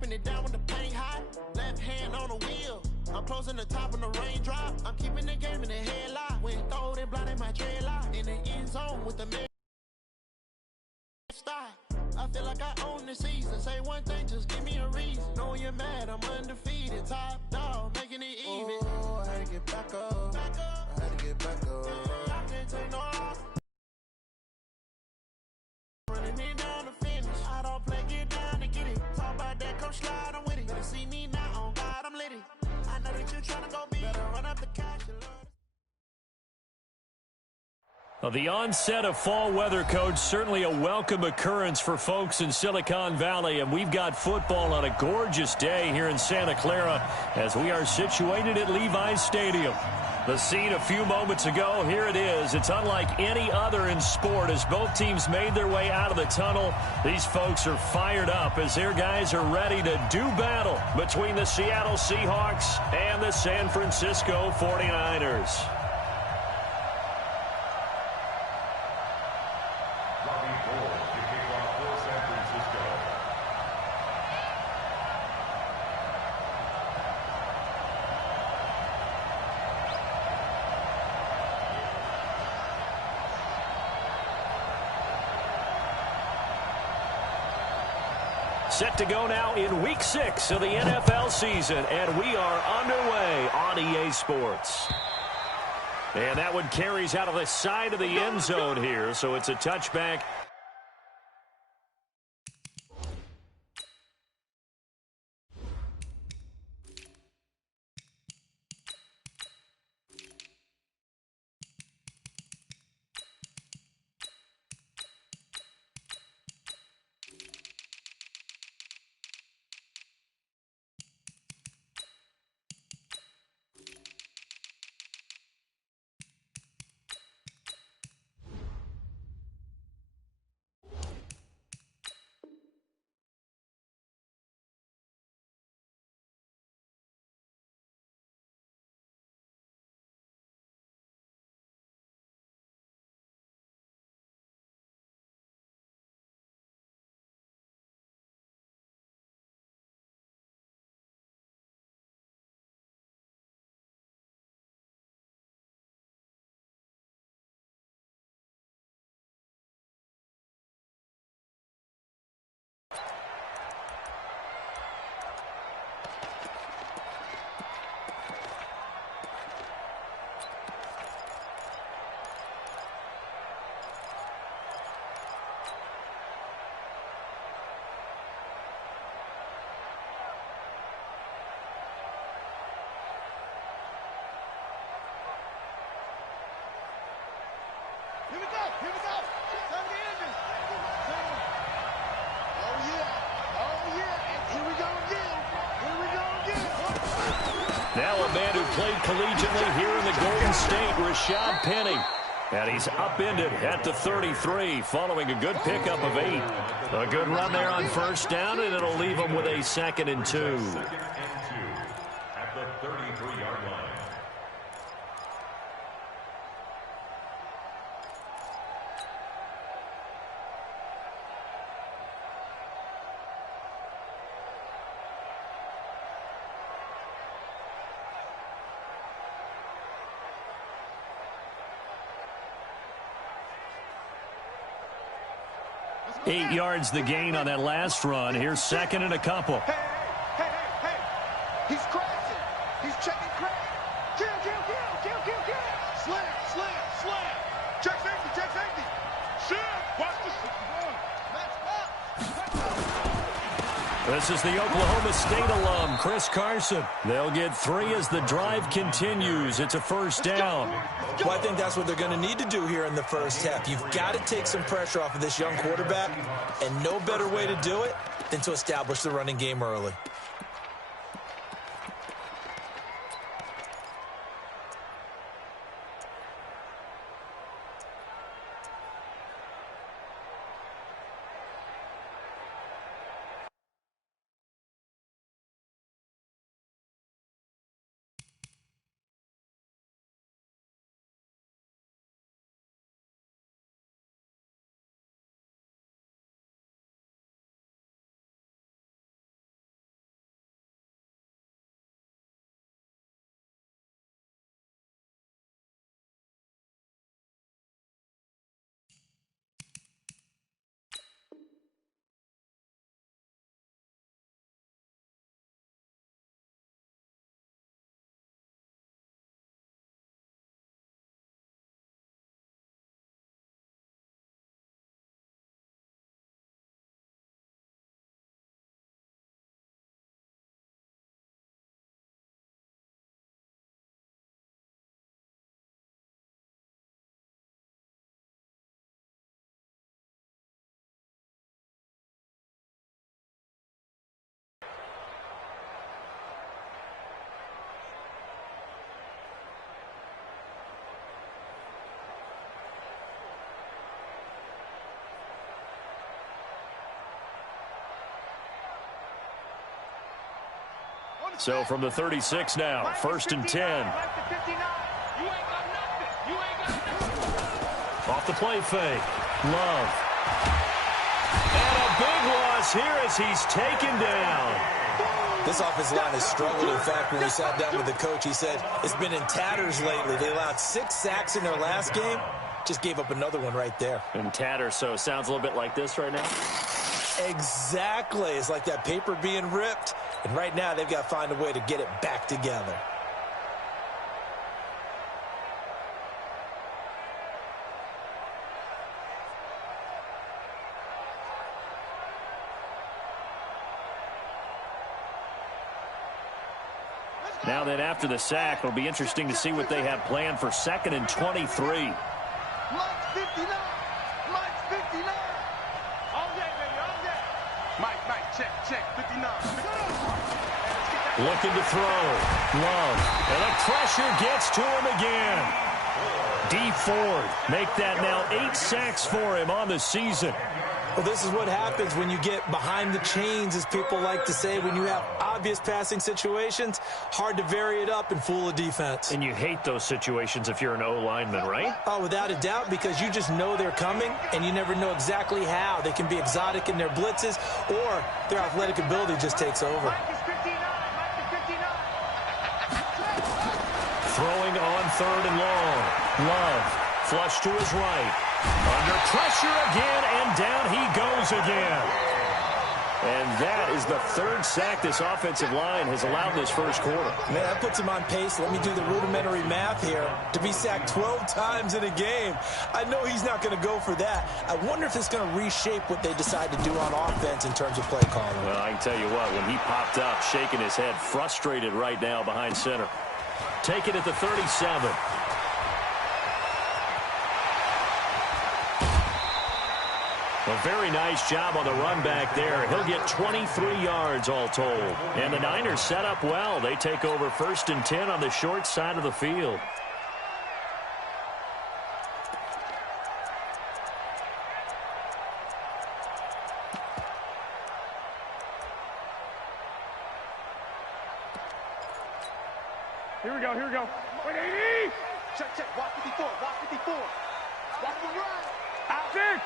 wiping it down when the paint hot. Left hand on the wheel. I'm closing the top when the raindrop. I'm keeping the game in the headlock. When throw it blind in my dreadlock. In the end zone with the man. Stop. I feel like I own the season. Say one thing, just give me a reason. Know you're mad, I'm undefeated. Top dog, making it even. Oh, I had to get back up. I had to get back up. I can't take no off. Running it down to finish. I don't play, get down to get it. Talk about that, come slide, I'm with it. Better see me now, on God, I'm lit it. I know that you're trying to go big. Better run up the cash and love. Well, the onset of fall weather, Coach, certainly a welcome occurrence for folks in Silicon Valley, and we've got football on a gorgeous day here in Santa Clara as we are situated at Levi's Stadium. The scene a few moments ago, here it is. It's unlike any other in sport as both teams made their way out of the tunnel. These folks are fired up as their guys are ready to do battle between the Seattle Seahawks and the San Francisco 49ers. Set to go now in Week 6 of the NFL season, and we are underway on EA Sports. And that one carries out of the side of the end zone here, so it's a touchback. Here we go. Here we go. Turn the engine. Oh, yeah. Oh, yeah. And here we go again. Here we go again. Now a man who played collegiately here in the Golden State, Rashad Penny. And he's upended at the 33 following a good pickup of 8. A good run there on first down, and it'll leave him with a 2nd and 2. At the 33-yard line. Eight yards the gain on that last run. Here's 2nd and a couple. Hey. He's crashing. He's checking crash. Kill. Slam. Check safety. Shit. Watch this. This is the Oklahoma State alum, Chris Carson. They'll get 3 as the drive continues. It's a first down. Well, I think that's what they're going to need to do here in the first half. You've got to take some pressure off of this young quarterback, and no better way to do it than to establish the running game early. So from the 36 now, 1st and 10. Off the play fake. Love. And a big loss here as he's taken down. This offensive line has struggled. In fact, when we sat down with the coach, he said it's been in tatters lately. They allowed 6 sacks in their last game. Just gave up another one right there. In tatters, so it sounds a little bit like this right now? Exactly. It's like that paper being ripped. And right now, they've got to find a way to get it back together. Now then, after the sack, it'll be interesting to see what they have planned for 2nd and 23. Mike 59. Mike 59. All day, baby, all day. Mike, check, 59. Looking to throw. Love. And the pressure gets to him again. D. Ford make that now 8 sacks for him on the season. Well, this is what happens when you get behind the chains, as people like to say. When you have obvious passing situations, hard to vary it up and fool a defense. And you hate those situations if you're an O-lineman, right? Oh, without a doubt, because you just know they're coming, and you never know exactly how. They can be exotic in their blitzes, or their athletic ability just takes over. Mike is 59. Mike is 59. Throwing on 3rd and long. Love. Flush to his right. Under pressure again, and down he goes again. And that is the 3rd sack this offensive line has allowed this first quarter. Man, that puts him on pace. Let me do the rudimentary math here. To be sacked 12 times in a game, I know he's not going to go for that. I wonder if it's going to reshape what they decide to do on offense in terms of play calling. Well, I can tell you what, when he popped up, shaking his head, frustrated right now behind center. Take it at the 37. A very nice job on the run back there. He'll get 23 yards all told. And the Niners set up well. They take over 1st and 10 on the short side of the field. Here we go. 180. Check. Watch 54. Watch the run. Out. 6.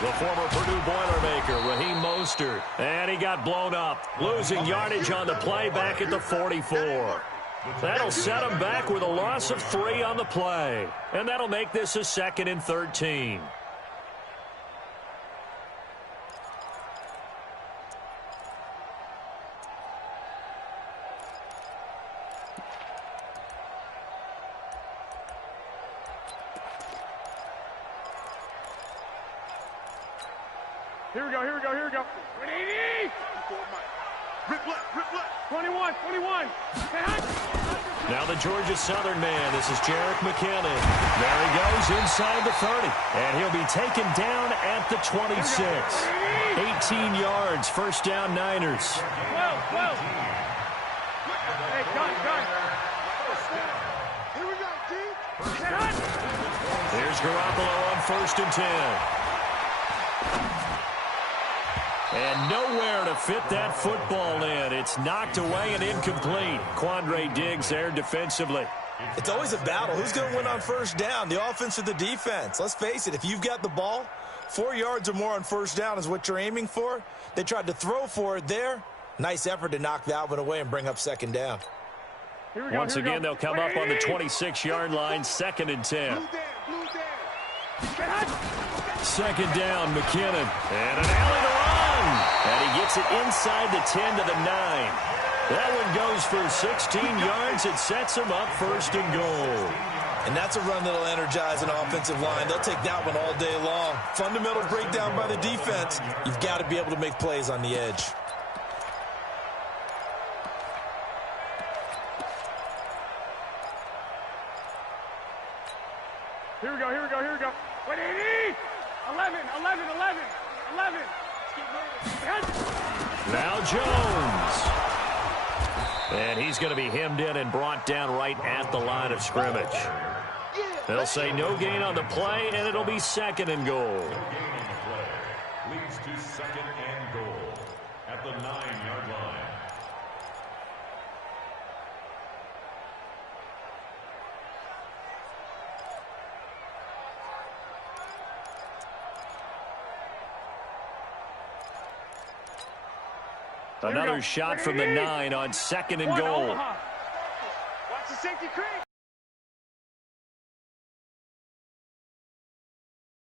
The former Purdue Boilermaker, Raheem Mostert. And he got blown up, losing yardage on the play back at the 44. That'll set him back with a loss of 3 on the play. And that'll make this a 2nd and 13. Here we go. 180. Rip left. 21. Now the Georgia Southern man. This is Jerick McKinnon. There he goes inside the 30. And he'll be taken down at the 26. 18 yards. 1st down Niners. 12. Hey, gun. Here we go, D. Here's Garoppolo on 1st and 10. And nowhere to fit that football in. It's knocked away and incomplete. Quandre Diggs there defensively. It's always a battle. Who's going to win on 1st down, the offense or the defense? Let's face it, if you've got the ball, 4 yards or more on 1st down is what you're aiming for. They tried to throw for it there. Nice effort to knock that one away and bring up 2nd down. Once again, they'll come up on the 26-yard line, 2nd and 10. Blue down. 2nd down, McKinnon. And an alley to run. And he gets it inside the 10 to the 9. That one goes for 16 yards. It sets him up 1st and goal. And that's a run that'll energize an offensive line. They'll take that one all day long. Fundamental breakdown by the defense. You've got to be able to make plays on the edge. Here we go. 180. 11. Now Jones. And he's going to be hemmed in and brought down right at the line of scrimmage. They'll say no gain on the play, and it'll be 2nd and goal. Leads to 2nd and goal. 9-yard line. Another shot from the 9 on 2nd and goal. Watch the safety creep.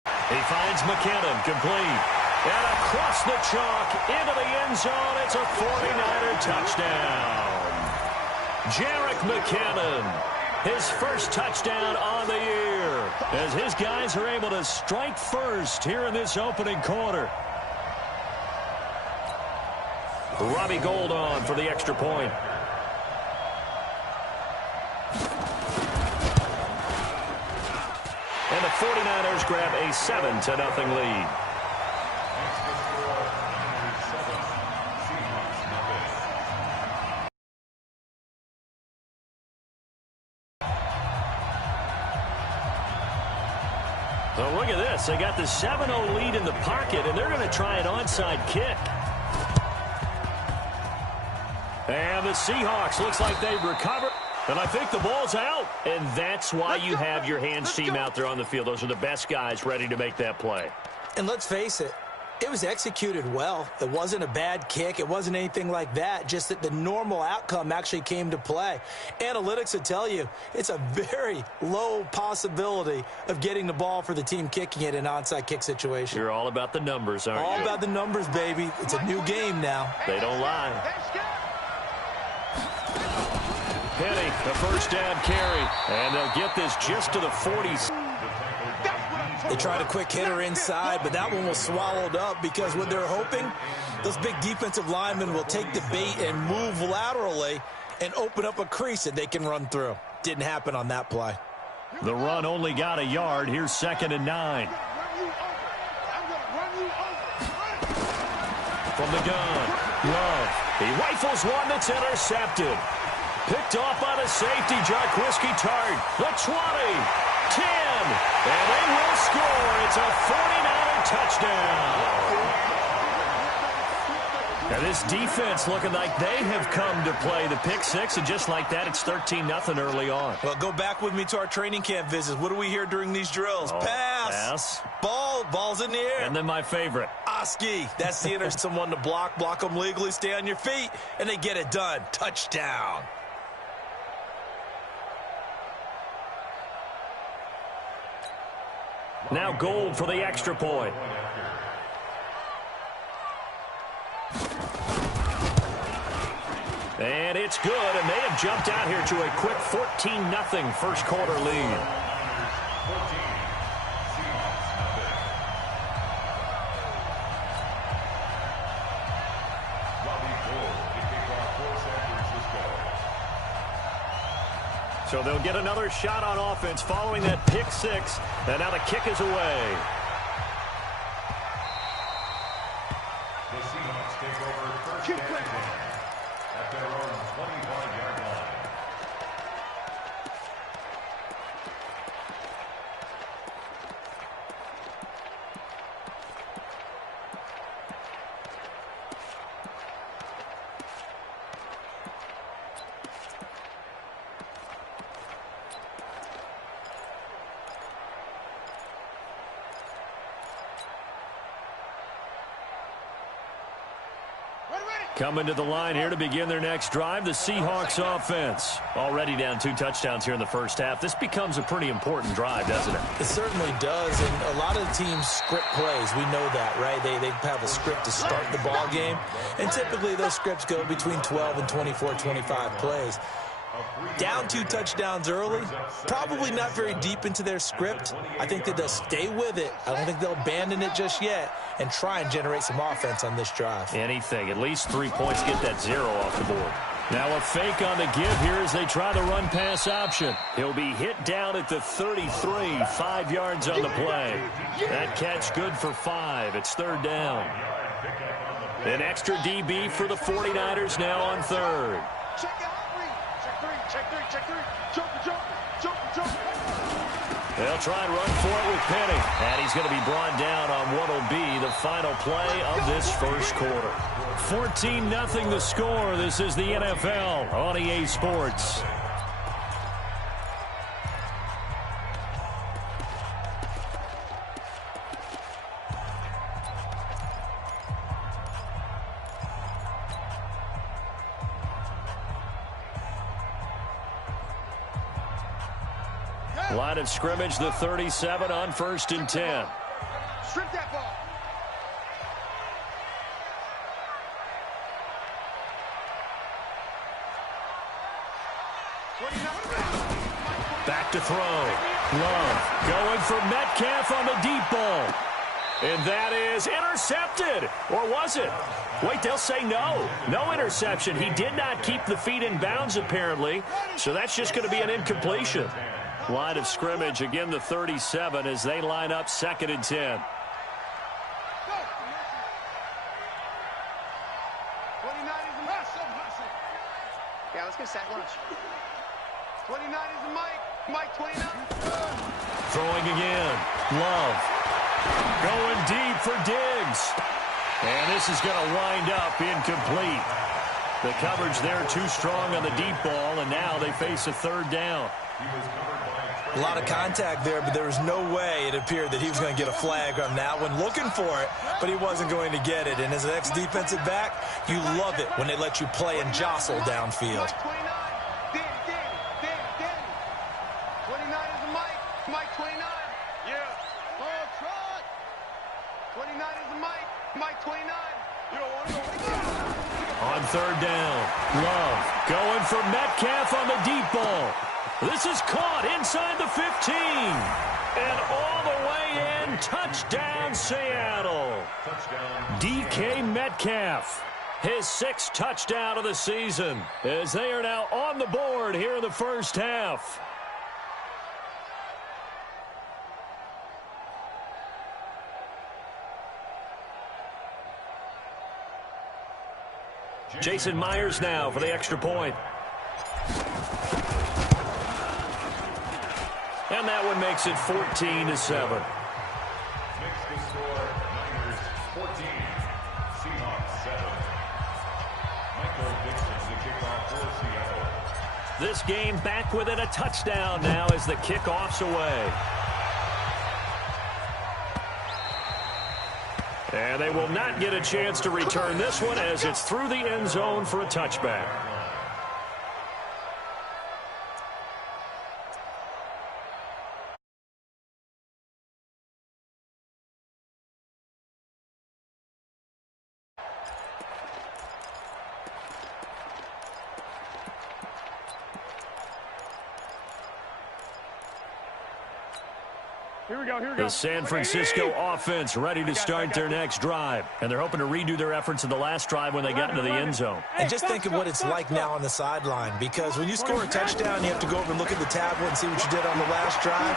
He finds McKinnon, complete. And across the chalk, into the end zone. It's a 49er touchdown. Jerick McKinnon, his first touchdown on the year, as his guys are able to strike first here in this opening quarter. Robbie Gould on for the extra point. And the 49ers grab a 7-0 lead. So look at this. They got the 7-0 lead in the pocket, and they're going to try an onside kick. And the Seahawks looks like they've recovered. And I think the ball's out. And that's why you have your hands team out there on the field. Those are the best guys ready to make that play. And let's face it, it was executed well. It wasn't a bad kick. It wasn't anything like that. Just that the normal outcome actually came to play. Analytics would tell you it's a very low possibility of getting the ball for the team kicking it in an onside kick situation. You're all about the numbers, aren't you? All about the numbers, baby. It's a new game now. They don't lie. Penny, the first down carry. And they'll get this just to the 40s. They tried a quick hitter inside, but that one was swallowed up because what they're hoping, those big defensive linemen will take the bait and move laterally and open up a crease that they can run through. Didn't happen on that play. The run only got a yard. Here's 2nd and 9. From the gun, Love. He rifles one that's intercepted. Picked off by the safety, Jarquiski Tart. The 20, 10, and they will score. It's a 49er touchdown. Now this defense looking like they have come to play the pick six, and just like that, it's 13-0 early on. Well, go back with me to our training camp visits. What do we hear during these drills? Pass. Ball's in the air. And then my favorite. Oski. That's the interest. Someone to block them legally, stay on your feet, and they get it done. Touchdown. Now Gould for the extra point. And it's good, and they have jumped out here to a quick 14-0 first quarter lead. So they'll get another shot on offense following that pick six, and now the kick is away. The Seahawks take over first and 10 at their own 25-yard line. Coming to the line here to begin their next drive, the Seahawks offense. Already down 2 touchdowns here in the first half. This becomes a pretty important drive, doesn't it? It certainly does, and a lot of the teams script plays. We know that, right? They have a script to start the ball game, and typically those scripts go between 12 and 24, 25 plays. Down 2 touchdowns early, probably not very deep into their script. I think that they'll stay with it. I don't think they'll abandon it just yet and try and generate some offense on this drive. Anything, at least 3 points, get that 0 off the board. Now a fake on the give here as they try the run-pass option. He'll be hit down at the 33, 5 yards on the play. That catch good for 5. It's 3rd down. An extra DB for the 49ers now on 3rd. Check 3, check 3, jumper. They'll try and run for it with Penny. And he's going to be brought down on what will be the final play of this first quarter. 14-0 the score. This is the NFL on EA Sports. Line of scrimmage, the 37 on 1st and 10. Strip that ball. Back to throw. Love going for Metcalf on the deep ball. And that is intercepted. Or was it? Wait, they'll say no. No interception. He did not keep the feet in bounds, apparently. So that's just going to be an incompletion. Line of scrimmage, again, the 37 as they line up 2nd and 10. 29 is the Mike. Yeah, let's get sack lunch. 29 is the Mike. Mike 29. Throwing again. Love. Going deep for Diggs. And this is going to wind up incomplete. The coverage there too strong on the deep ball, and now they face a 3rd down. A lot of contact there, but there was no way it appeared that he was going to get a flag on that one. Looking for it, but he wasn't going to get it. And as an ex-defensive back, you love it when they let you play and jostle downfield. 29. Danny. 29 is the Mike. Mike 29. Yeah. Oh, Trot. 29 is the Mike. Mike 29. You don't want to go. On 3rd down, Love going for Metcalf on the deep ball. This is caught inside the 15. And all the way in, touchdown Seattle. DK Metcalf, his 6th touchdown of the season, as they are now on the board here in the first half. Jason Myers now for the extra point. And that one makes it 14-7. Makes the score Niners 14, Seahawks 7. Michael Dixon the kickoff for Seattle. This game back within a touchdown now as the kickoff's away. And they will not get a chance to return this one as it's through the end zone for a touchback. Here we go. The San Francisco offense ready to start their next drive. And they're hoping to redo their efforts in the last drive when they got into the end zone. And just think of what it's like now on the sideline, because when you score a touchdown, you have to go over and look at the tablet and see what you did on the last drive.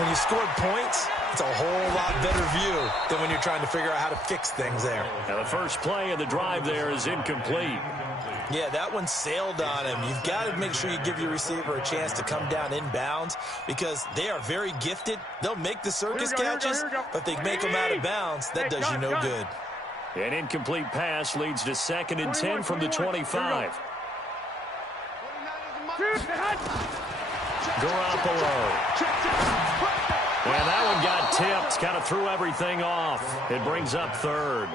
When you scored points, it's a whole lot better view than when you're trying to figure out how to fix things there. Now the first play of the drive there is incomplete. Yeah, that one sailed on him. You've got to make sure you give your receiver a chance to come down inbounds because they are very gifted. They'll make the circus catches, but if they make them out of bounds, that does you no good. An incomplete pass leads to 2nd and 10 from the 25. Garoppolo. And that one got tipped, kind of threw everything off. It brings up 3rd.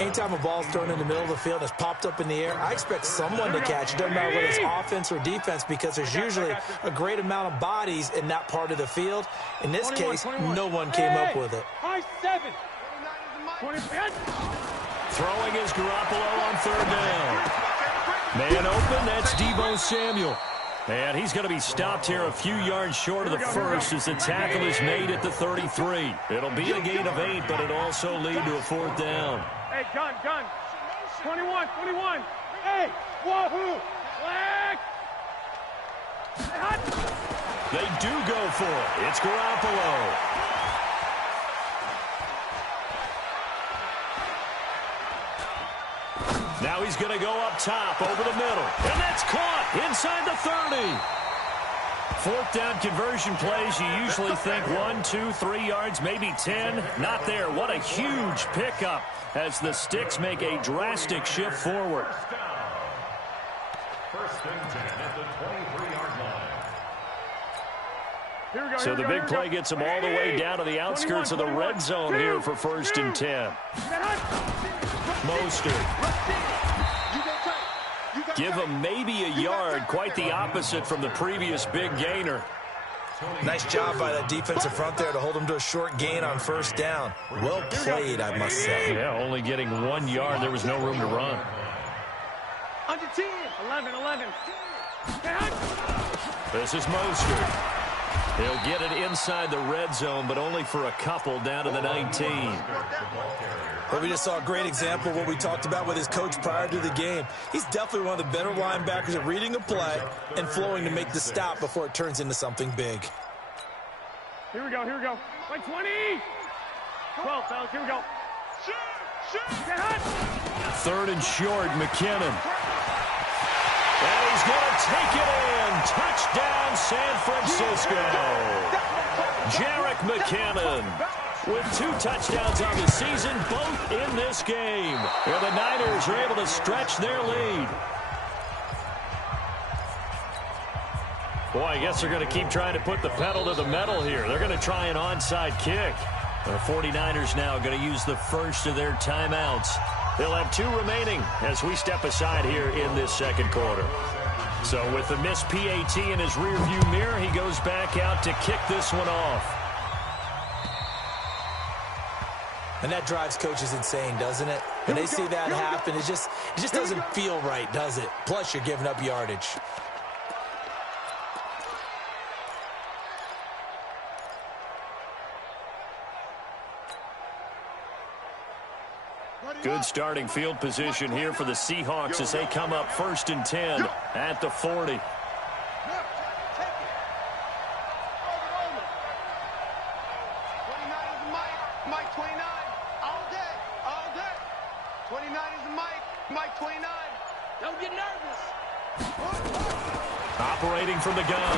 Anytime a ball's thrown in the middle of the field that's popped up in the air, I expect someone to catch it. Doesn't matter whether it's offense or defense because there's usually a great amount of bodies in that part of the field. In this case, no one came up with it. High 7. Throwing is Garoppolo on 3rd down. Man open, that's Deebo Samuel. And he's going to be stopped here a few yards short of the first as the tackle is made at the 33. It'll be a gain of 8, but it'll also lead to a 4th down. Hey, gun. 21. Hey, wahoo. Flag. They do go for it. It's Garoppolo. Now he's going to go up top over the middle. And that's caught inside the 30. Fourth down conversion plays, you usually think 1, 2, 3 yards, maybe 10. Not there. What a huge pickup as the Sticks make a drastic shift forward. First and 10 at the 23-yard line. So the big play gets them all the way down to the outskirts of the red zone here for first and 10. Mostert. Give him maybe a yard, quite the opposite from the previous big gainer. Nice job by that defensive front there to hold him to a short gain on first down. Well played, I must say. Yeah, only getting 1 yard. There was no room to run. Under 10. 11. This is Mostert. He'll get it inside the red zone, but only for a couple down to the 19. Well, we just saw a great example of what we talked about with his coach prior to the game. He's definitely one of the better linebackers at reading a play and flowing to make the stop before it turns into something big. Here we go. Like 20. 12, fellas. Here we go. Shoot. Get hot. Third and short, McKinnon. And he's going to take it in. Touchdown, San Francisco. Jerick McKinnon with 2 touchdowns on the season, both in this game. And the Niners are able to stretch their lead. Boy, I guess they're going to keep trying to put the pedal to the metal here. They're going to try an onside kick. The 49ers now going to use the first of their timeouts. They'll have 2 remaining as we step aside here in this second quarter. So with the missed PAT in his rearview mirror, he goes back out to kick this one off. And that drives coaches insane, doesn't it? When they see that happen, it just doesn't feel right, does it? Plus, you're giving up yardage. Good starting field position here for the Seahawks as they come up first and 10 at the 40. Don't get nervous. Operating from the gun,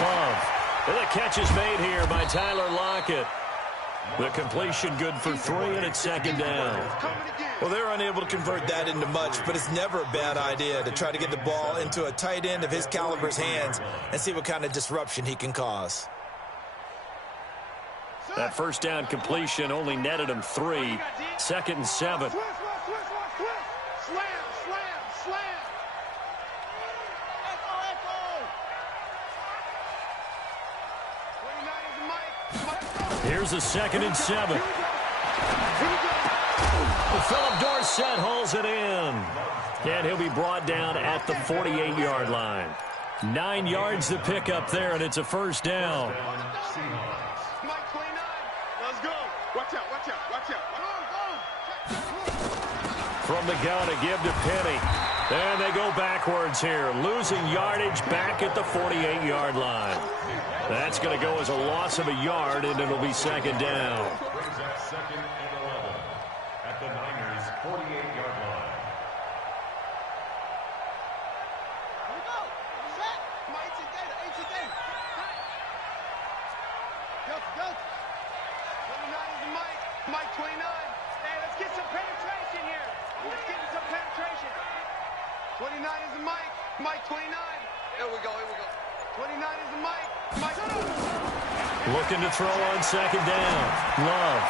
Love. And the catch is made here by Tyler Lockett. The completion good for 3, and it's second down. Well, they're unable to convert that into much, but it's never a bad idea to try to get the ball into a tight end of his caliber's hands and see what kind of disruption he can cause. That first down completion only netted him 3. Second and 7. Slam. Here's a second and 7. Philip Dorsett hauls it in. And he'll be brought down at the 48-yard line. 9 yards to pick up there, and it's a first down. Let's go. Watch out. From the gun to give to Penny. And they go backwards here, losing yardage back at the 48-yard line. That's going to go as a loss of a yard, and it'll be second down. Brings up second and 11 at the Niners' 48-yard line. Here we go. Set. My 18 data. Go. 29 is the Mike 29. Hey, let's get some penetration here. Let's get some penetration. 29 is the Mike 29. Here we go. 29 is the Mike 29. Looking to throw on second down. Love.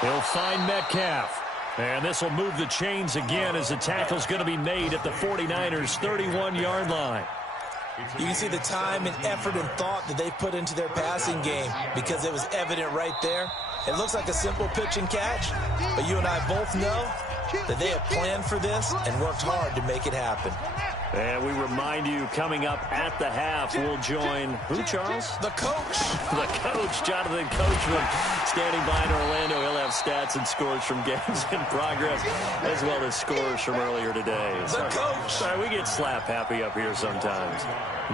He'll find Metcalf. And this will move the chains again as the tackle's going to be made at the 49ers' 31-yard line. You can see the time and effort and thought that they put into their passing game because it was evident right there. It looks like a simple pitch and catch, but you and I both know that they have planned for this and worked hard to make it happen. And we remind you, coming up at the half, we'll join, who, Charles? The coach. The coach, Jonathan Coachman, standing by in Orlando. He'll have stats and scores from games in progress, as well as scores from earlier today. The coach. Sorry, we get slap happy up here sometimes.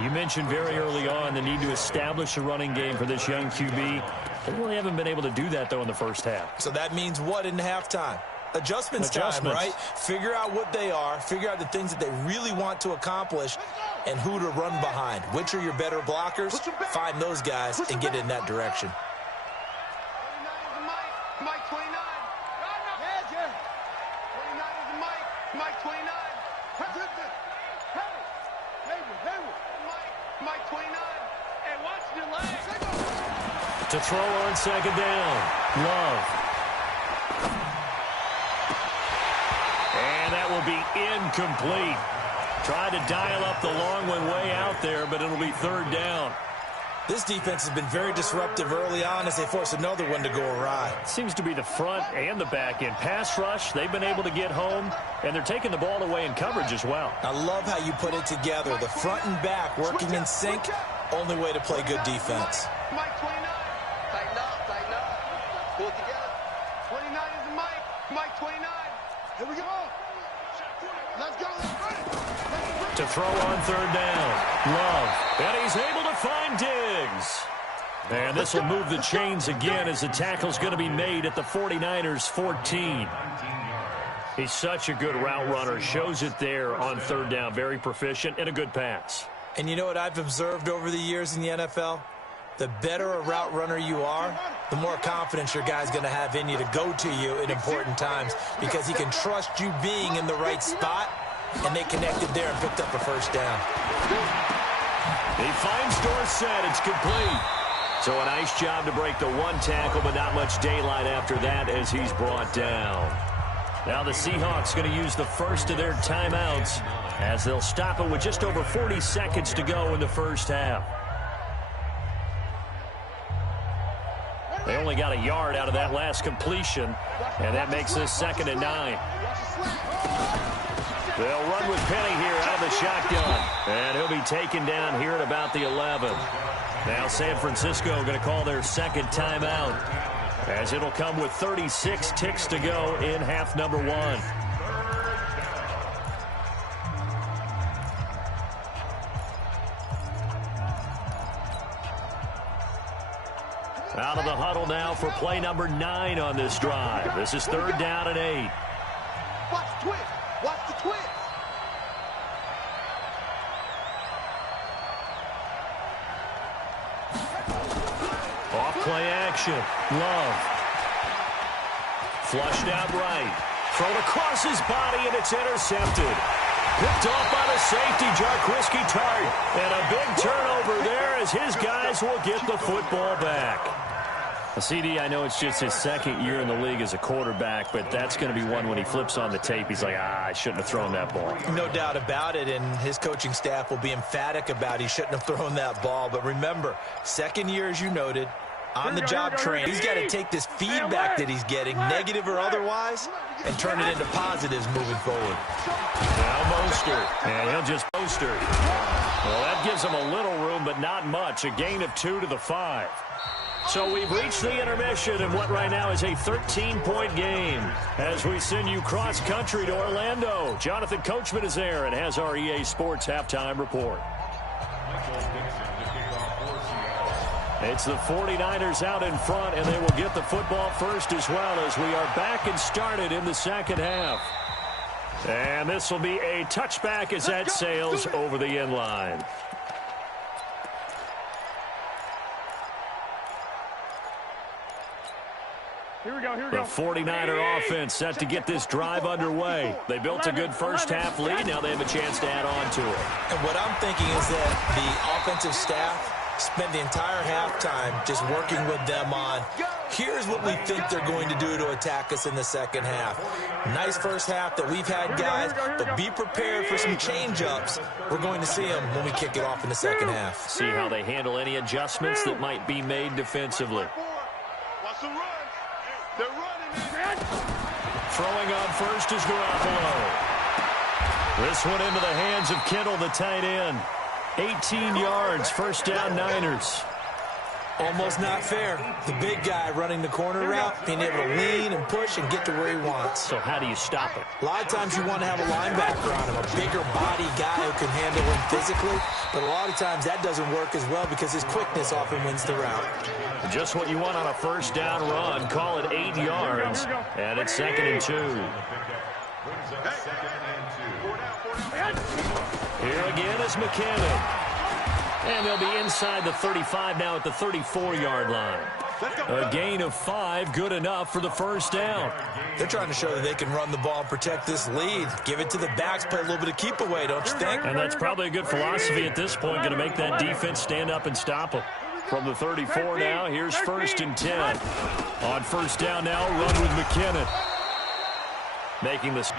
You mentioned very early on the need to establish a running game for this young QB. They really haven't been able to do that, though, in the first half. So that means what in halftime? Adjustments time, right? Figure out what they are, figure out the things that they really want to accomplish, and who to run behind. Which are your better blockers? Find those guys and get in that direction. 29 is Mike 29. Yeah, Jerry. 29 is Mike 29. Mike 29. Hey, watch your legs. To throw on second down. Love. And that will be incomplete. Tried to dial up the long one way out there, but it'll be third down. This defense has been very disruptive early on as they force another one to go awry. Seems to be the front and the back end. Pass rush, they've been able to get home, and they're taking the ball away in coverage as well. I love how you put it together. The front and back working in sync, only way to play good defense. Mike 29. Tighten up, tighten up. Pull it together. 29 is Mike 29. Here we go. Let's go, let's run it. To throw on third down. Love. And he's able to find Diggs. And this will move the chains again as the tackle's going to be made at the 49ers 14. He's such a good route runner. Shows it there on third down. Very proficient and a good pass. And you know what I've observed over the years in the NFL? The better a route runner you are, the more confidence your guy's going to have in you to go to you in important times because he can trust you being in the right spot, and they connected there and picked up a first down. He finds Dorsett. It's complete. So a nice job to break the one tackle, but not much daylight after that as he's brought down. Now the Seahawks going to use the first of their timeouts as they'll stop it with just over 40 seconds to go in the first half. They only got a yard out of that last completion, and that makes this 2nd and 9. They'll run with Penny here out of the shotgun, and he'll be taken down here at about the 11. Now San Francisco going to call their second timeout as it'll come with 36 ticks to go in half number 1. Out of the huddle now for play number 9 on this drive. This is third down and 8. Watch the twist. Watch the twist. Off play action. Love. Flushed out right. Thrown across his body, and it's intercepted. Picked off by the safety, Jarquiski Tart. And a big turnover there as his guys will get the football back. CD, I know it's just his second year in the league as a quarterback, but that's going to be one when he flips on the tape. He's like, I shouldn't have thrown that ball. No doubt about it, and his coaching staff will be emphatic about he shouldn't have thrown that ball. But remember, second year, as you noted, on the job train. He's got to take this feedback that he's getting, negative or otherwise, and turn it into positives moving forward. Now Mostert, and he'll just Mostert. Well, that gives him a little room, but not much. A gain of 2 to the 5. So we've reached the intermission in what right now is a 13-point game as we send you cross-country to Orlando. Jonathan Coachman is there and has our EA Sports halftime report. It's the 49ers out in front, and they will get the football first as well as we are back and started in the second half. And this will be a touchback as that sails over the end line. Here we go. The 49er offense set to get this drive underway. They built a good first half lead. Now they have a chance to add on to it. And what I'm thinking is that the offensive staff spent the entire halftime just working with them on, here's what we think they're going to do to attack us in the second half. Nice first half that we've had, guys, but be prepared for some change-ups. We're going to see them when we kick it off in the second half. See how they handle any adjustments that might be made defensively. Watch the run. They're running. Throwing on first is Garoppolo. This one into the hands of Kittle, the tight end. 18 yards, first down Niners. Almost not fair. The big guy running the corner route, being able to lean and push and get to where he wants. So how do you stop it? A lot of times you want to have a linebacker on him, a bigger body guy who can handle him physically, but a lot of times that doesn't work as well because his quickness often wins the route. Just what you want on a first down run. Call it 8 yards, and it's 2nd and 2. Here again is McKinnon. And they'll be inside the 35 now at the 34-yard line. A gain of 5, good enough for the first down. They're trying to show that they can run the ball and protect this lead. Give it to the backs, play a little bit of keep away, don't you think? And that's probably a good philosophy at this point, going to make that defense stand up and stop them. From the 34 now, here's 1st and 10. On first down now, run with McKinnon. Making this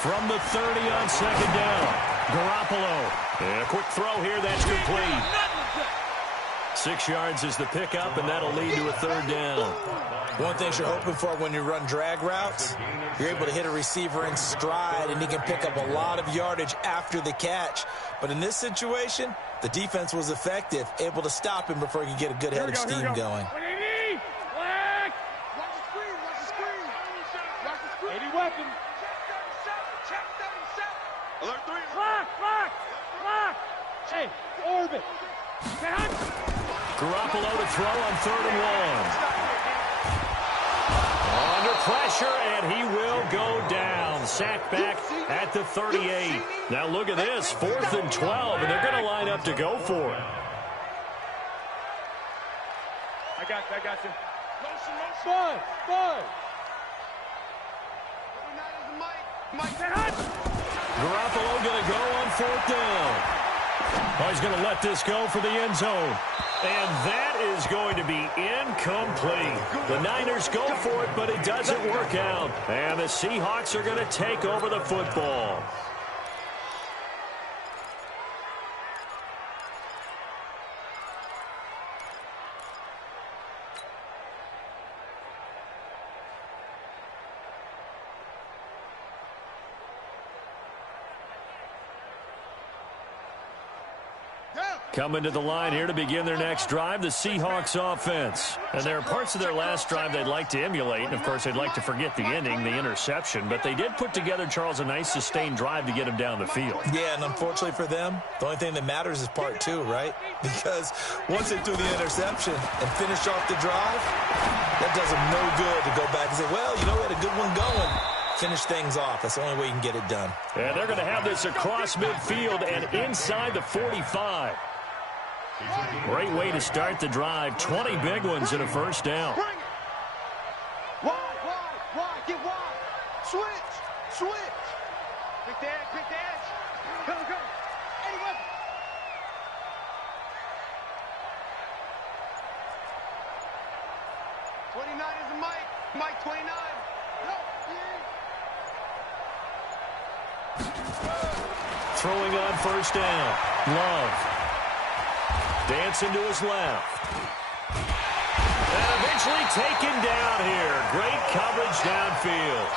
from the 30 on 2nd down. Garoppolo. And a quick throw here, that's complete. 6 yards is the pickup, and that'll lead to a 3rd down. One thing you're hoping for when you run drag routes, you're able to hit a receiver in stride, and he can pick up a lot of yardage after the catch. But in this situation, the defense was effective, able to stop him before he could get a good head of steam going. Alert 3. Lock. Hey, orbit. Garoppolo to throw on 3rd and 1. Under pressure, and he will go down. Sacked back at the 38. Now look at this, 4th and 12, and they're going to line up to go for it. I got you. Motion. Five. 29 is the mic. Garoppolo going to go on 4th down. Oh, he's going to let this go for the end zone. And that is going to be incomplete. The Niners go for it, but it doesn't work out. And the Seahawks are going to take over the football. Coming to the line here to begin their next drive, the Seahawks offense. And there are parts of their last drive they'd like to emulate. And, of course, they'd like to forget the ending, the interception. But they did put together, Charles, a nice sustained drive to get them down the field. Yeah, and unfortunately for them, the only thing that matters is part 2, right? Because once they threw the interception and finished off the drive, that does them no good to go back and say, well, you know, we had a good one going. Finish things off. That's the only way you can get it done. And they're going to have this across midfield and inside the 45. Great way to start the drive. 20 big ones and a first down. Wide. Get wide. Switch. Quick dash. Go. Anyway. '29 is the mic. Mike 29. Throwing on first down. Love. Dancing to his left. And eventually taken down here. Great coverage downfield.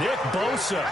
Nick Bosa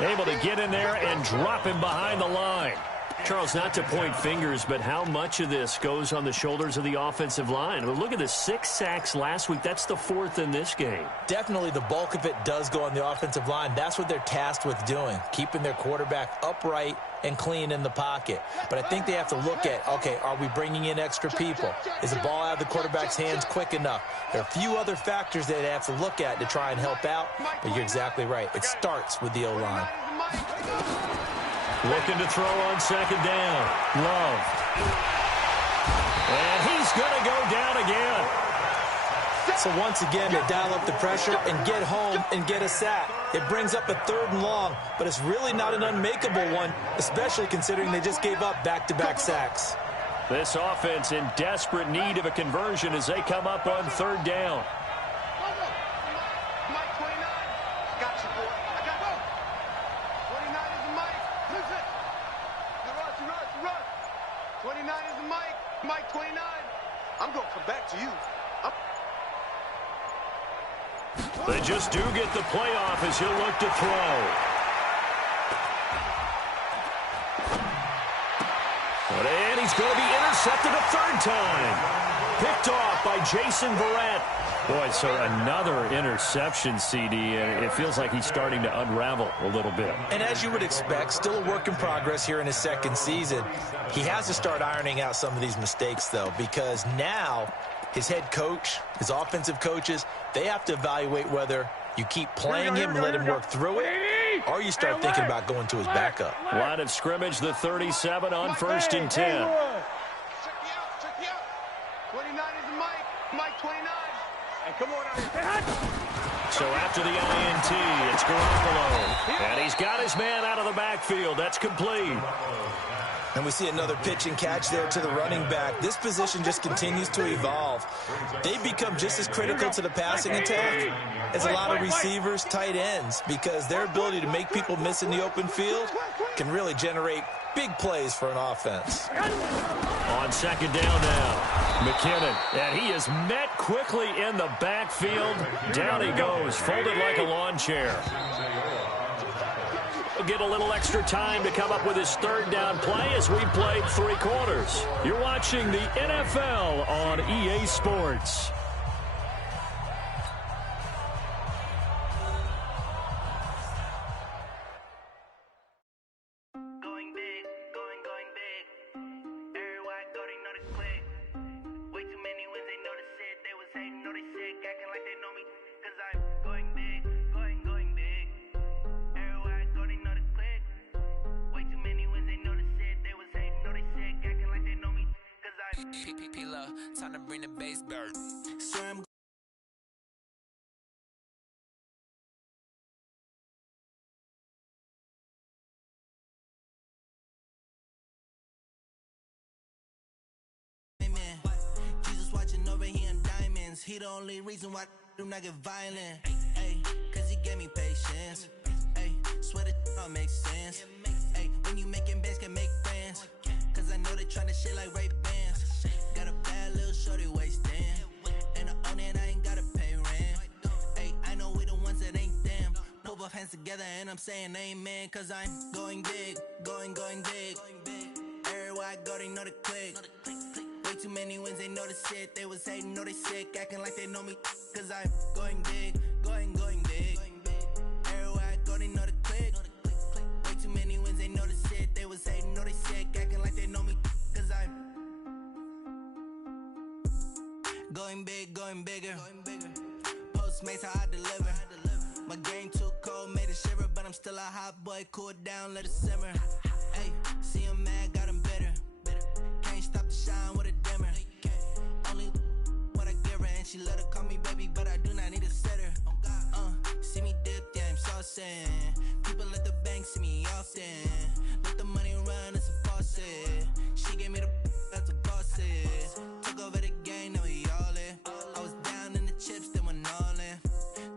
able to get in there and drop him behind the line. Charles, not to point fingers, but how much of this goes on the shoulders of the offensive line? Well, look at the 6 sacks last week. That's the 4th in this game. Definitely the bulk of it does go on the offensive line. That's what they're tasked with doing, keeping their quarterback upright and clean in the pocket. But I think they have to look at, okay, are we bringing in extra people? Is the ball out of the quarterback's hands quick enough? There are a few other factors that they have to look at to try and help out, but you're exactly right. It starts with the O-line. Looking to throw on 2nd down. Love. And he's going to go down again. So once again, they dial up the pressure and get home and get a sack. It brings up a 3rd and long, but it's really not an unmakeable one, especially considering they just gave up back-to-back sacks. This offense in desperate need of a conversion as they come up on 3rd down. Mike 29. Got you, boy. I got you. 29 is the mic. Listen. Run. 29 is the mic. Mike 29. I'm going to come back to you. They just do get the playoff as he'll look to throw. And he's going to be intercepted. intercepted a third time. Picked off by Jason Verrett. Boy, so another interception, CD, and it feels like he's starting to unravel a little bit. And as you would expect, still a work in progress here in his second season. He has to start ironing out some of these mistakes, though, because now his head coach, his offensive coaches, they have to evaluate whether you keep playing him and let him work through it, or you start thinking about going to his backup. Line of scrimmage, the 37 on 1st and 10. Check me out. 29 is Mike 29. And come on out here. So after the INT, it's Garoppolo. And he's got his man out of the backfield. That's complete. And we see another pitch and catch there to the running back. This position just continues to evolve. They become just as critical to the passing attack as a lot of receivers, tight ends, because their ability to make people miss in the open field can really generate big plays for an offense. On second down now, McKinnon. And he is met quickly in the backfield. Down he goes, folded like a lawn chair. He'll get a little extra time to come up with his third down play as we played 3 quarters. You're watching the NFL on EA Sports. Time to bring the bass bird. Jesus watching over here in diamonds. He the only reason why I do not get violent. Ay, cause he gave me patience. Ay, swear that all makes sense. Ay, when you making bands, can make friends. Cause I know they tryna shit like Ray-Bans. Got a bad little shorty wasting. And I own it, I ain't gotta pay rent. Ay, I know we the ones that ain't them. Put both hands together and I'm saying amen. Cause I'm going big, going big. Everywhere I go, they know the click. Way too many wins, they know the shit. They was hating, know they sick, acting like they know me. Cause I'm going big, going big. Everywhere I go, they know the click. Way too many wins, they know the shit. They was hating, know they sick, acting like they know me. Cause I'm going big, going bigger. Postmates, how I deliver. My game too cold, made it shiver. But I'm still a hot boy, cool it down, let it simmer. Hey, see him mad, got him bitter. Can't stop the shine with a dimmer. Only what I give her, and she let her call me baby, but I do not need a sitter. See me dip, yeah, I'm saucing. People at the bank see me often. Let the money run, it's a faucet. She gave me the that's a boss is. Took over the game, now we all in. I was down in the chips, then went all in.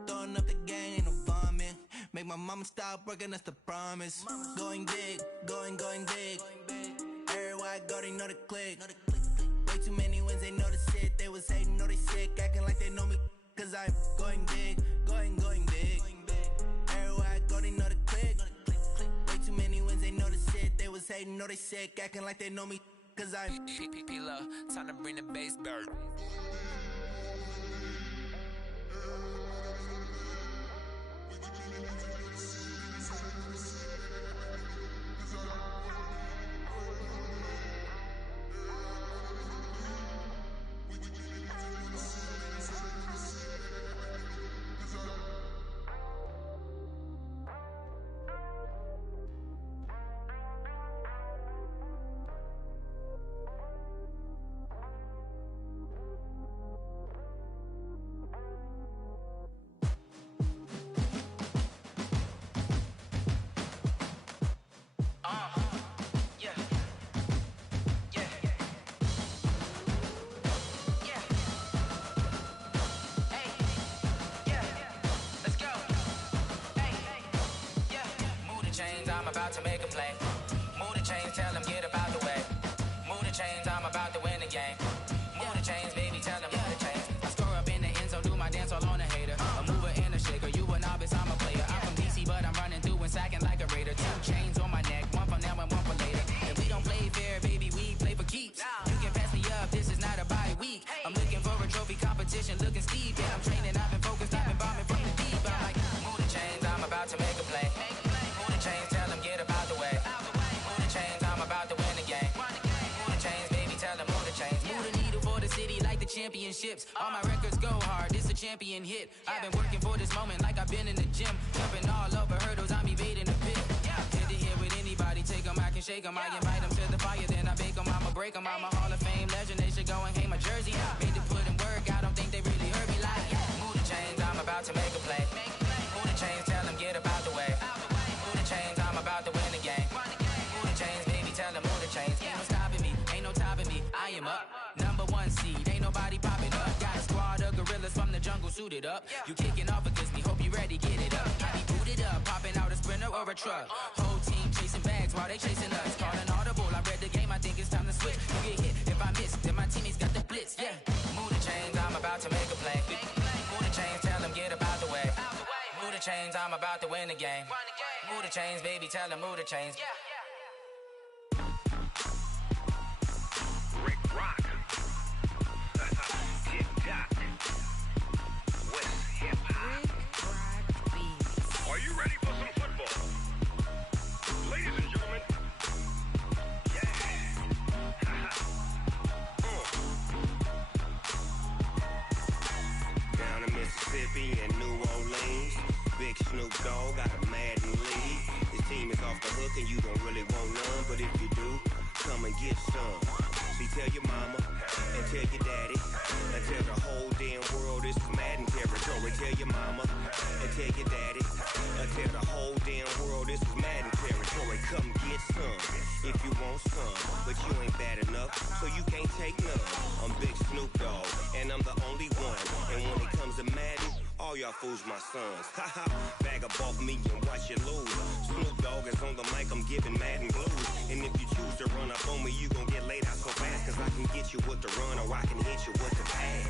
Throwing up the game, ain't no vomit. Make my mama stop working, that's the promise. Going big, going big. Everywhere I go, they know the click. Way too many wins, they know the shit. They was hating, know they sick, acting like they know me. Cause I'm going big, going big. Everywhere I go, they know the click. Way too many wins, they know the shit. They was hating, know they sick, acting like they know me. Cause I'm time to bring the bass bird. championships. All my records go hard, this a champion hit. I've been working for this moment like I've been in the gym. Jumping all over hurdles, I'm evading the pit. Head to head with anybody, take them, I can shake them. I invite them to the fire, then I bake them, I'ma break them. I'm a Hall of Fame legend, they should go and hang my jersey. Made to put in work, I don't think they really heard me like. Move the chains, I'm about to make a play. Move the chains, tell them get about the way. Move the chains, I'm about to win the game. Move the chains, baby, tell them move the chains. Ain't no stopping me, ain't no topping me, I am up. #1 seed, ain't nobody popping up. Got a squad of gorillas from the jungle suited up. You kicking off against me, hope you ready, get it up. I be booted up, popping out a sprinter or a truck. Whole team chasing bags while they chasing us. Calling audible, I read the game, I think it's time to switch. You get hit, if I miss, then my teammates got the blitz, yeah. Move the chains, I'm about to make a play. Move the chains, tell them get about the way. Move the chains, I'm about to win the game. Move the chains, baby, tell them move the chains. Rick Rock. Tip-top. West hip-hop. Are you ready for some football? Ladies and gentlemen. Yeah. Down in Mississippi and New Orleans, Big Snoop Dogg got a Madden lead. His team is off the hook and you don't really want none, but if you do, come and get some. See, tell your mama and tell your daddy and tell the whole damn world this is Madden territory. Tell your mama and tell your daddy and tell the whole damn world this is Madden territory. Come get some if you want some, but you ain't bad enough, so you can't take none. I'm Big Snoop Dogg and I'm the only one, and when it comes to Madden, all y'all fools my sons. Haha, bag up off me and watch you lose. Snoop Dogg is on the mic, I'm giving Madden blues. And if you choose to run up on me, you gon' get laid out so fast, cause I can get you with the run or I can hit you with the pass.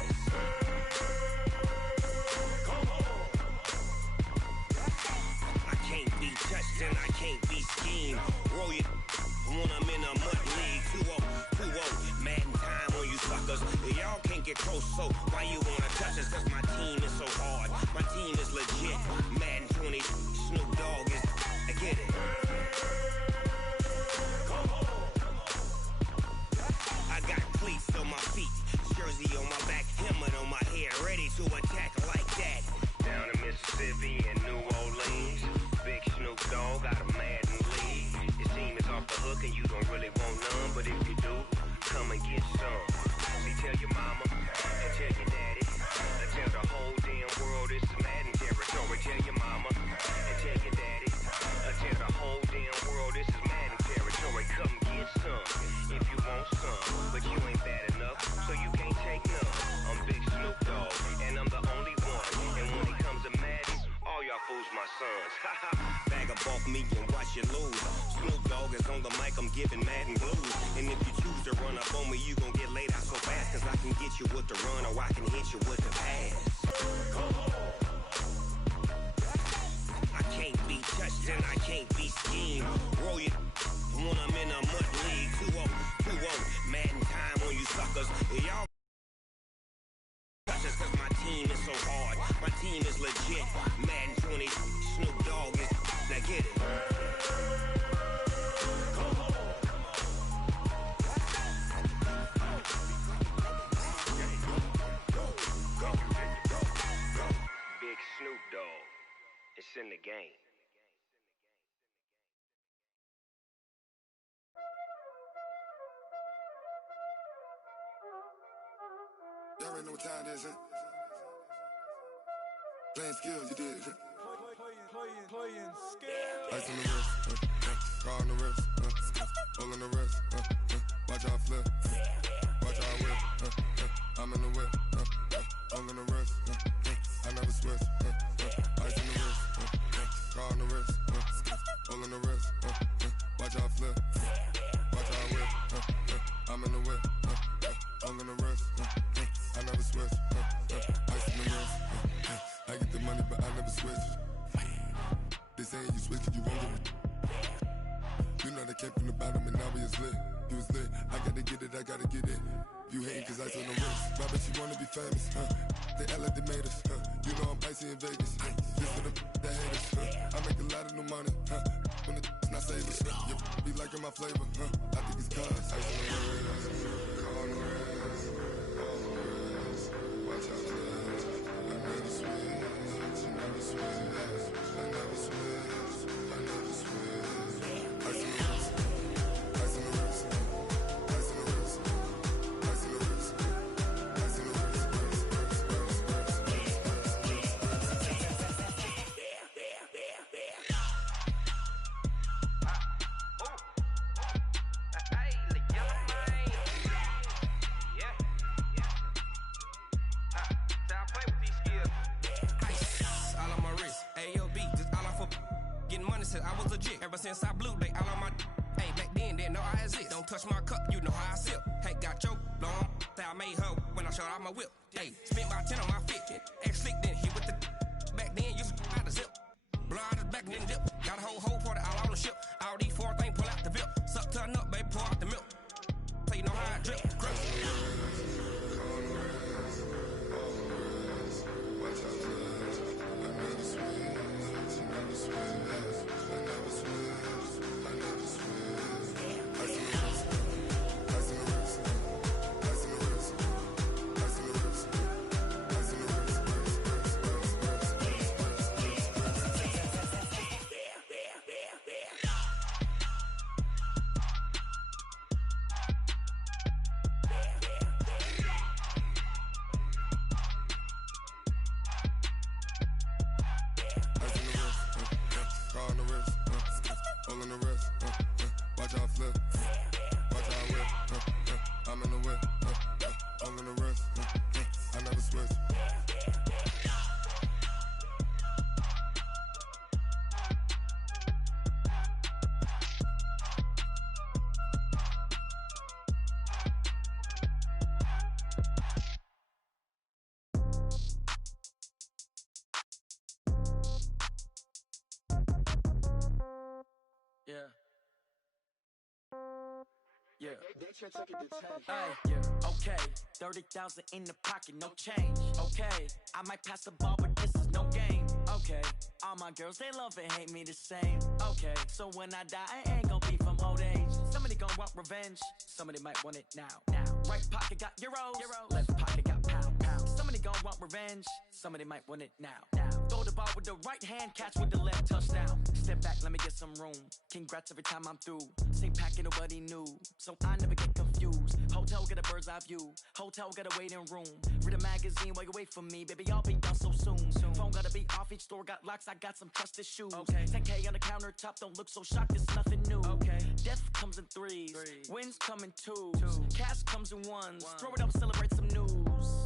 I can't be touched and I can't be schemed. Roll you when I'm in a mud league. 2-0, Madden time on you suckers. Y'all can't get close, so why you wanna touch us? Cause my team is so hard, my team is legit. Madden 20, Snoop Dogg is, I get it. I got cleats on my feet, jersey on my back, helmet on my head, ready to attack like that. Down in Mississippi and New Orleans, Big Snoop Dogg got a Madden lead. His team is off the hook and you don't really want none, but if you do, come and get some. See, tell your mama and tell your daddy and tell the whole damn world this is Madden territory. Tell your mama and tell your daddy and tell the whole damn world this is Madden territory. Come get some if you want some, but you ain't bad enough, so you can't take none. I'm Big Snoop Dogg and I'm the only one, and when it comes to Madden, all y'all fools my sons. Haha, bag up off me and watch you lose. Snoop Dogg is on the mic, I'm giving Madden blues. And if you choose to run up on me, you gon' get laid out so fast, cause I can get you with the run or I can hit you with the pass. I can't be touched and I can't be schemed. Roll you when I'm in a mud league. 2-0, Madden time on you suckers. Y'all touch us cause my team is so hard, my team is legit. Madden 20, Snoop Dogg is, now get it. Big Snoop Dogg, it's in the game. Y'all already know what time it is, huh? Playing skills, you did. Playing skills. Ice on the wrist, car on the wrist, hole in the wrist, watch out flip, watch out whip, I'm in the whip, hole in the wrist, I never switch, ice on the wrist, car on the wrist, hole in the wrist, watch out flip, watch out whip, I'm in the whip, hole in the wrist, I never switch, ice on the wrist, I get the money but I never switch. They saying you switch 'cause you won't get it. You know they came from the bottom and now we is lit. You was lit, I gotta get it, I gotta get it. You hating 'cause ice on the wrist. I bet you wanna be famous, They act like they made us, You know I'm icy in Vegas, Just for the that hate us, I make a lot of new money, When the not savers, You be liking my flavor, I think it's cause ice on the wrist, car on the wrist, never switch, I never switch, I never switch, I never switch. Ice in the wrist, ice in the wrist, ice in the wrist, ice in the wrist, ice in the wrist. I was legit ever since I blew they all on my. Hey, back then didn't know I exist. Don't touch my cup, you know how I sip. Hey, got your long. I made her when I showed out my whip. Hey, spent about 10 on my fit. Ex slick then hit with the. Back then used to out the zip. Blow out his back then dip. Got a whole party all on the ship. All these four things pull out the VIP. Suck turn up, baby, pour out the milk. So you know how I drip. Yeah. Hey, yeah. Okay. 30,000 in the pocket, no change. Okay. I might pass the ball, but this is no game. Okay. All my girls, they love and hate me the same. Okay. So when I die, I ain't gon' be from old age. Somebody gon' want revenge. Somebody might want it now. Right pocket got euros. Left pocket got pound. Somebody gon' want revenge. Somebody might want it now. Throw the ball with the right hand, catch with the left, touchdown. Step back, let me get some room. Congrats every time I'm through. Same packet, nobody knew. So I never get confused. Hotel get a bird's eye view. Hotel got a waiting room. Read a magazine while you wait for me. Baby, I'll be done so soon. Phone gotta be off, each store got locks. I got some trusted shoes. 10K on the countertop, don't look so shocked, it's nothing new. Death comes in threes. Wins come in twos. Cash comes in ones. Throw it up, celebrate some news.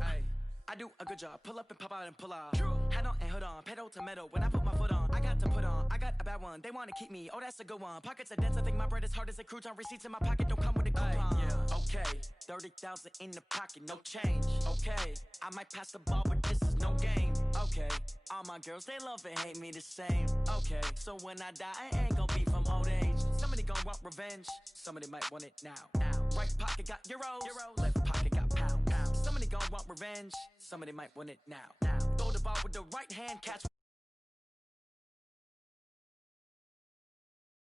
I do a good job. Pull up and pop out and pull out. Head on and hood on. Pedal to metal. When I put my foot on, I got to put on. I got a bad one. They want to keep me. Oh, that's a good one. Pockets are dense. I think my bread is hard as a crouton. Receipts in my pocket don't come with a coupon. Okay. 30,000 in the pocket. No change. Okay. I might pass the ball, but this is no game. Okay. All my girls, they love and hate me the same. Okay. So when I die, I ain't gonna be from old age. Somebody gonna want revenge. Somebody might want it now. Right pocket got euros. Left pocket got pound. Somebody gonna want revenge. Somebody might want it now. Throw the ball with the right hand, catch.